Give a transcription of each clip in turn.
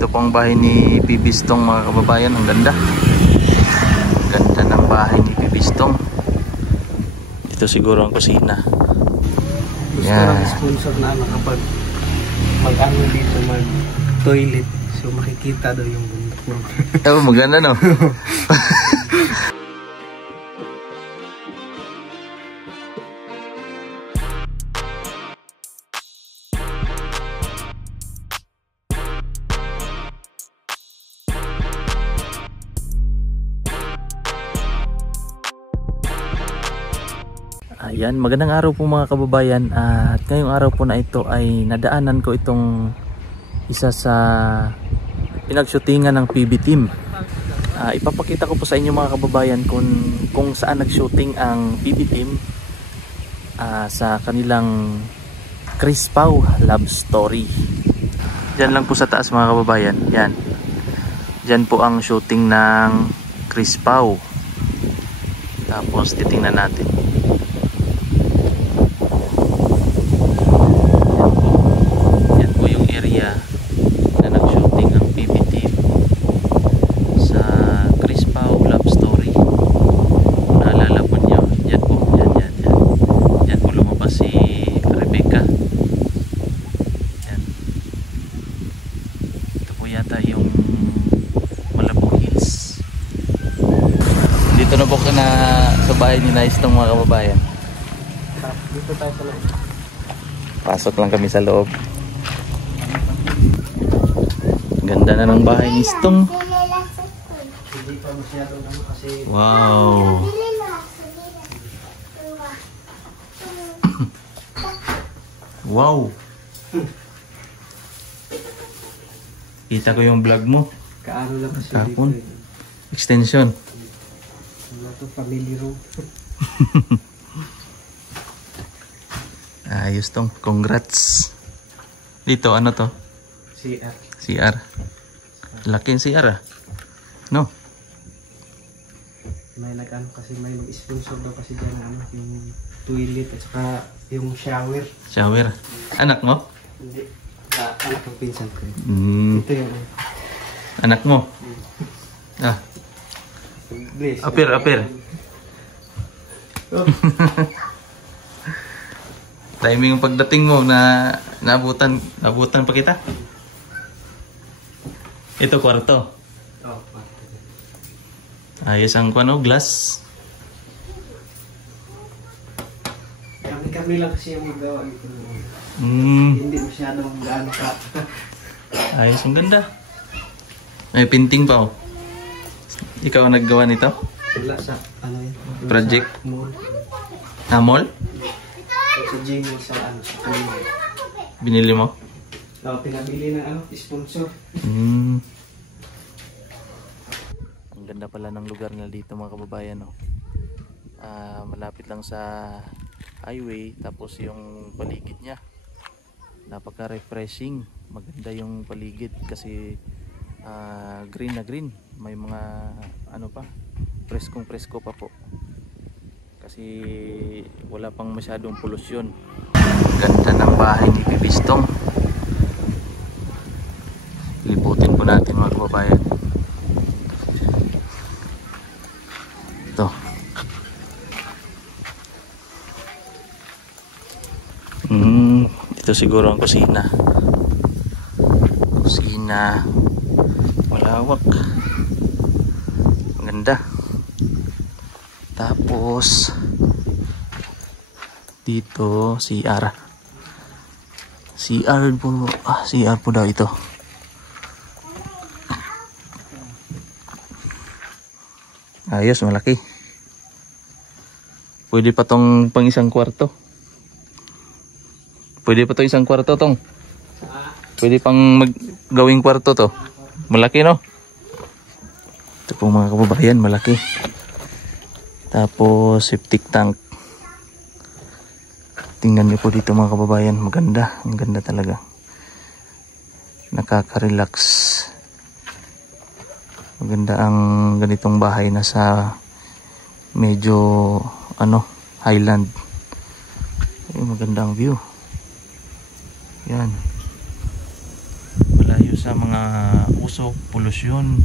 Ito po ang bahay ni Pibistong mga kababayan. Ang ganda. Ganda ng bahay ni Pibistong. Ito siguro ang kusina. Gusto lang sponsor na kapag mag-ano dito, mag-toilet. So makikita daw yung bundok. Oh, maganda no? Ayan, magandang araw po mga kababayan, at ngayong araw po na ito ay nadaanan ko itong isa sa pinagshootingan ng PB team. Ipapakita ko po sa inyo mga kababayan kung saan nag-shooting ang PB team sa kanilang Chris Pau love story. Diyan lang po sa taas mga kababayan, yan. Diyan po ang shooting ng Chris Pau. Tapos titingnan natin. Dito na po na sa bahay ni Nice ng mga kababayan. Dito tayo sa loob. Pasok lang kami sa loob. Ganda na ng bahay ni Stong. Hindi pa masyadong ano kasi. Wow. Wow. Kita ko yung vlog mo. Kaano lang kasi Kapon. dito. Extension. Wala to, family room. Ayos tong. Congrats. Dito ano to? CR. CR. Laking CR ah. No? May nag-ano kasi, may mag-sponsor daw kasi dyan ng ano, yung toilet at saka yung shower. Shower. Anak mo? Hindi. Anak ng pinsan ko. Ito yung anak mo? Ah. Bless. Apir. Oh. Timing yung pagdating mo na nabutan pa kita. Ito kwarto. Oh, Ayos ang glass. Kami lang kasi yung magawa ito. Hindi masyadong gaano ka. Ayos, ang ganda. May painting pa oh. Ikaw ang naggawa nito? Wala sa ano yun? Project? Sa mall. Mall? Sa gym sa ano, sa mall. Binili mo? Pinabili ng ano, sponsor. Ang ganda pala ng lugar na dito mga kababayan oh. Malapit lang sa highway, tapos yung paligid niya napaka-refreshing. Maganda yung paligid kasi green na green. May mga ano pa, preskong presko pa po kasi wala pang masyadong polusyon. Ganda ng bahay ni Pibistong. Liputin po natin mga kababayan. Ito. Ito siguro ang kusina. Malawak. Maganda. Tapos dito CR. CR po daw ito. Ayos, malaki. Pwede pa tong pang isang kwarto. Pwede pa to isang kwarto tong. Pwede pang gawing kwarto to. Malaki no? Ito po mga kababayan, malaki. Tapos septic tank. Tingnan niyo po dito mga kababayan, maganda. Ang ganda talaga. Nakaka-relax. Maganda ang ganitong bahay na sa medyo highland. Maganda ang view. Yan. Malayo sa mga usok, polusyon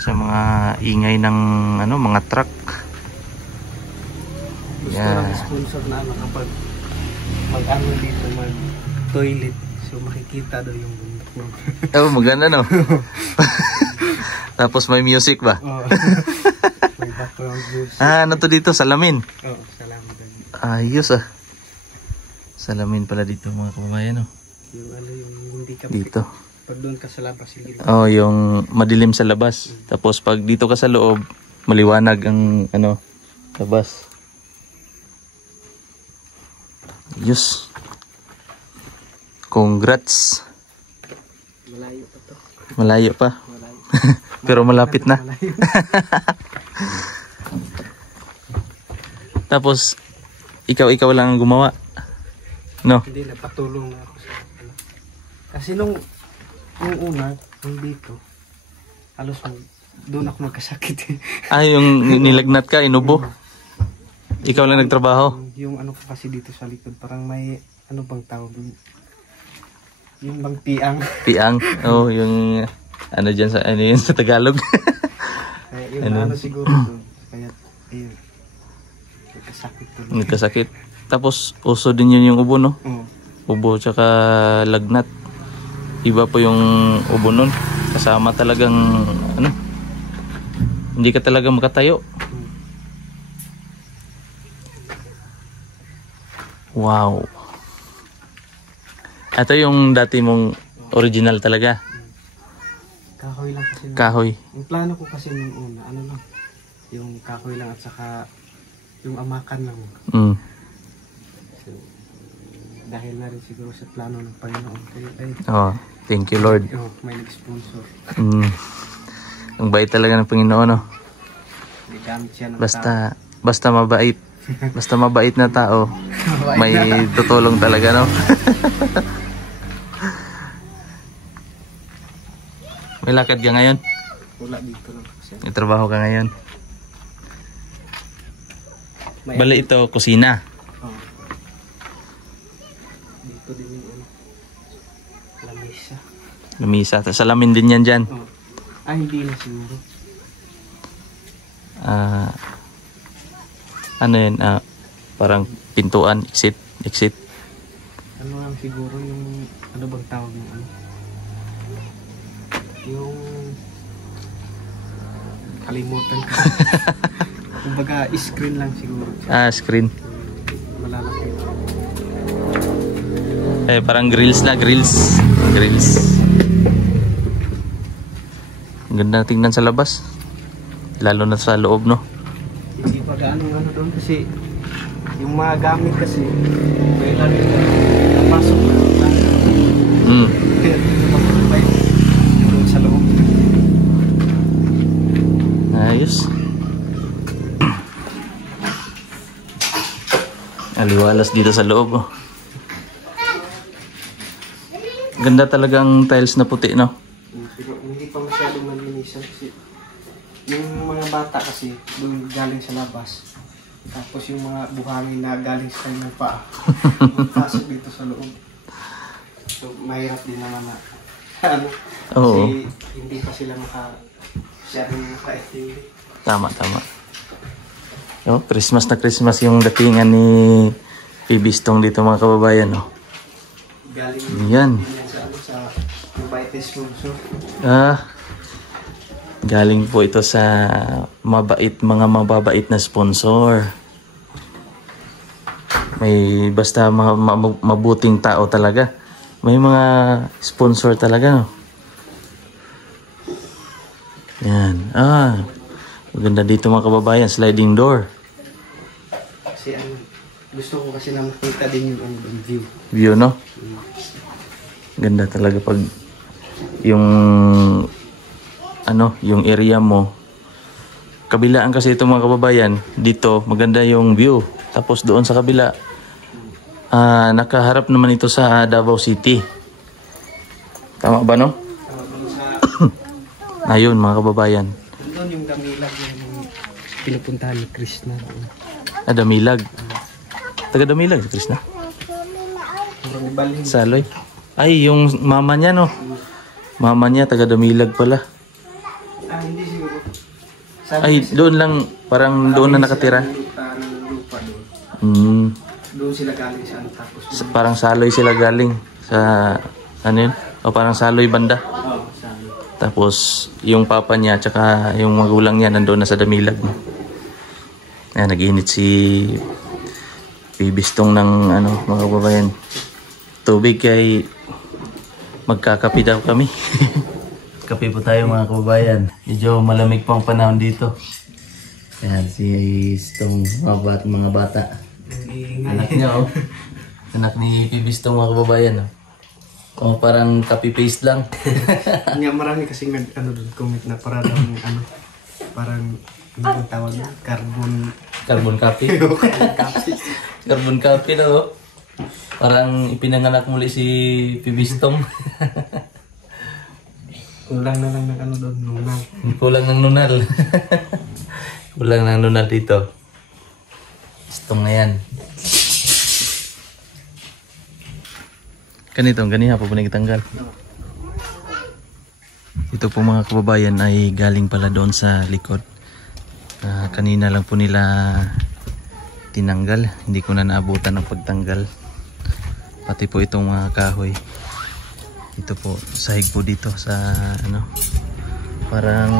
sa mga ingay ng mga truck. Gusto lang sponsor na kapag mag-ano dito, mag-toilet. So makikita daw yung bundok. Oh, maganda no? Tapos may music ba? Oo. May background music. Ano to dito? Salamin? Oo, salamin. Ayos Salamin pala dito mga kababayan. Yung yung hindi ka dito. Pag doon ka sa labas, sige. Oh, yung madilim sa labas. Tapos pag dito ka sa loob, maliwanag ang labas. Yes. Congrats. Malayo pa to. Malayo pa. Malayo. Pero malapit na. Malayo. Tapos ikaw lang ang gumawa. No? Hindi, napatulong na ako sa kasi nung una, nung dito, halos doon ako magkasakit. Yung nilagnat ka, inubo? Ikaw lang nagtrabaho? Yung ko kasi dito sa likod, parang may, bang tawag? Yung bang piang. Piang? Oh, yung, dyan sa, yun sa Tagalog? Kaya yung siguro doon. Kaya, ayun. Nagkasakit doon. Nagkasakit. Tapos, uso din yun yung ubo, no? Ubo, tsaka lagnat. Iba po yung ubo nun. Kasama talagang, hindi ka talaga makatayo. Wow. Ito yung dati mong original talaga. Kahoy lang kasi. Kahoy. Yung plano ko kasi nung una, lang. Yung kahoy lang at saka yung amakan lang. So, dahil na rin siguro sa plano ng Panginoon. Thank you Lord. May nag-sponsor. Ang bait talaga ng Panginoon, no? Siya ng Basta mabait. Basta mabait na tao, may tutulong talaga, no? May lakad ka ngayon? Wala, dito lang kasi. May trabaho ka ngayon? Bali ito, kusina. Dito din yung lamisa. Lamisa. Salamin din yan dyan? Hindi na siguro. Yan? Parang pintuan, exit. Ano lang siguro yung, bang tawag ng yung kalimutan ko. Kumbaga, screen lang siguro. Screen. Malalaki. Parang grills. Ang ganda tingnan sa labas. Lalo na sa loob, no? Hindi pa gaano doon kasi yung mga gamit kasi may lagi na napasok na kaya may doon sa loob. Ayos. Aliwalas dito sa loob, Ganda talagang tiles na puti, no? Pero hindi pa masyadong malinisan kasi yung mga bata kasi doon galing sa labas. Tapos yung mga buhangin na galing sa kanyang paa. Magpasok dito sa loob. So mahirap din naman na kasi hindi pa sila masyadong makaintindi. Tama. Christmas na Christmas yung datingan ni Pibistong dito mga kababayan, no? Galing yan. Sa mabait sponsor. Galing po ito sa mga mababait na sponsor. May basta mabuting tao talaga. May mga sponsor talaga, no? Yan. Maganda dito mga kababayan, sliding door. Kasi gusto ko kasi na makita din yung view. View, no? Ganda talaga pag yung yung area mo. Kabilaan kasi ito mga kababayan. Dito, maganda yung view. Tapos doon sa kabila, nakaharap naman ito sa Davao City. Tama ba, no? Ayun mga kababayan. Doon yung Damilag yung pinupuntahan ni Krishna. Damilag. Taga Damilag si Krishna? Saloy. Ay, yung mama niya, no? Mama niya taga Damilag pala. Hindi siguro. Ay, doon lang, parang doon na nakatira. Lupa doon. Doon sila galing sa tapos. Parang Saloy sila galing sa ano yun? O parang Saloy banda. Oo, Saloy. Tapos yung papa niya tsaka yung magulang niya nandoon na sa Damilag. Ayan, nag-init si Pibistong ng ano, mga kababayan. Tubig kay magkakapi daw kami. Kape po tayo mga kababayan. Medyo malamig pang panahon dito. Ayan, si Istong mga bata. Anak niya oh. Anak ni Pibistong mga kababayan oh. Oh, parang copy-paste lang. Nga marami kasi comment na parang parang ano ang tawag na? Carbon copy. Carbon copy na oh. Parang ipinanganak muli si Pibistong. Kulang na lang ng doon, nunal. Kulang ng nunal. Kulang ng nunal dito. Istong na yan. Ganiha po tanggal. Ito po mga kababayan ay galing pala doon sa likod. Kanina lang po nila tinanggal. Hindi ko na naabutan ng pagtanggal. Pati po itong mga kahoy. Ito po, sahig po dito sa ano. Parang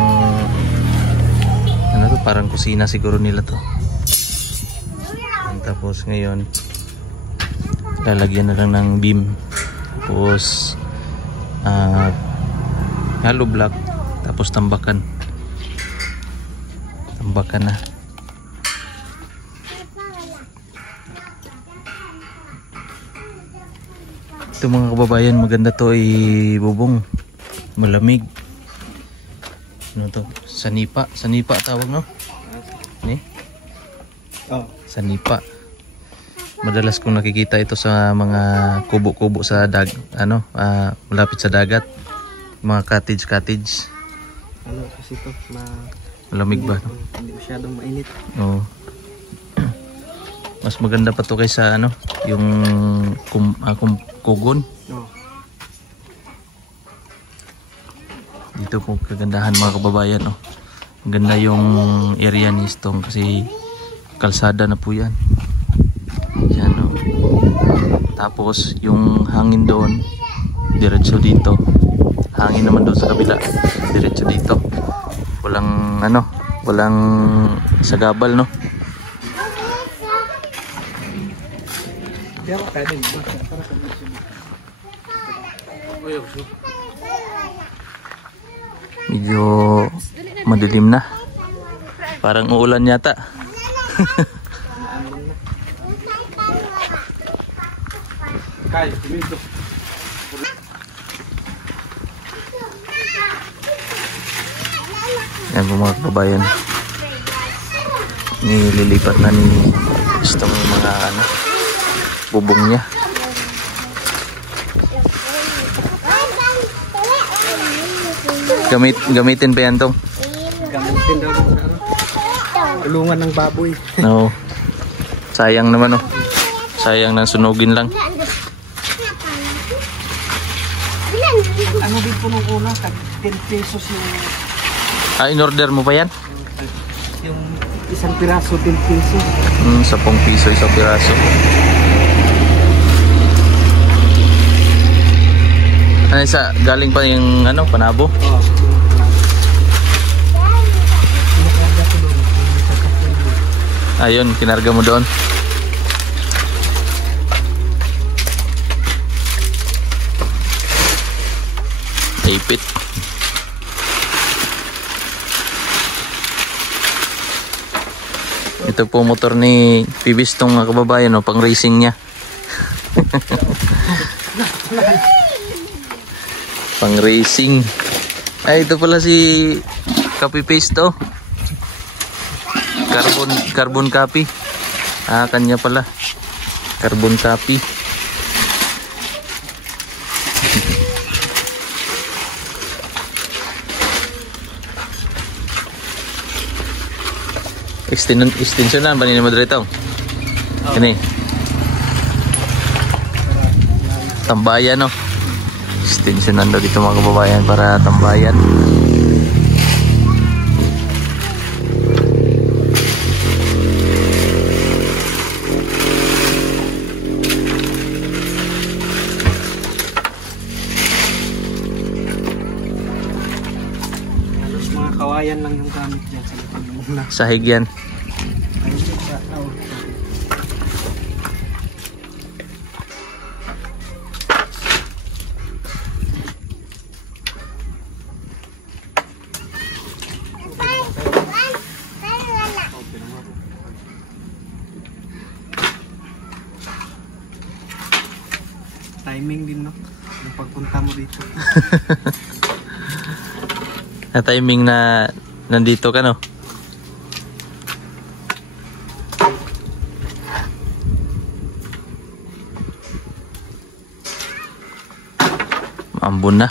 ano to, parang kusina siguro nila to. Tapos ngayon lalagyan na lang ng beam. Tapos hollow block, tapos tambakan na. Ito mga kababayan, maganda to ay bubong, malamig. Ano to? Sanipa tawag no? Ni? Oh, sanipa. Madalas kong nakikita ito sa mga kubo-kubo sa malapit sa dagat. Mga cottage. Ano kasi ito? Malamig ba? No? Hindi masyadong mainit. Oo. Mas maganda pa to kaysa yung kugon. Oo. Dito po kagandahan mga kababayan. Oh. Ang ganda yung area ni Istong kasi kalsada na po yan. Yan, oh. Tapos yung hangin doon diretso dito, hangin naman doon sa kabila diretso dito, walang sagabal no. Medyo madilim na, parang uulan yata. Yan po mga kababayan, nililipat na ni Istong mga bubong niya. Gamitin pa yan tong? Gamitin daw sa tulungan ng baboy. No. Sayang naman oh. Sayang na sunugin lang. Ano din po nung una, 10 pesos yung... In order mo pa yan? Yung isang piraso, 10 pesos. 10 piso isang piraso. Ano isa, galing pa yung panabo? Oo. Ayun, kinarga mo doon. Ipit. Ito po motor ni Pibistong mga kababayan, pang racing niya. Pang racing. Ay, ito pala si copy paste to. Carbon copy. Kanya pala. Carbon copy. Extensionan ba ni mo dito? Ini. Tambayan no. Extensionan daw dito mga kababayan para tambayan. Halos mga kawayan lang yung gamit dyan sa likod muna. Sahig yan. Ayun siya. Oh. Timing din, no? Yung pagpunta mo dito. Na timing na nandito ka, no? Maambon na.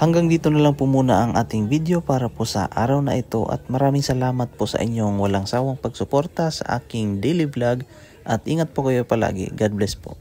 Hanggang dito na lang po muna ang ating video para po sa araw na ito at maraming salamat po sa inyong walang sawang pagsuporta sa aking daily vlog at ingat po kayo palagi. God bless po.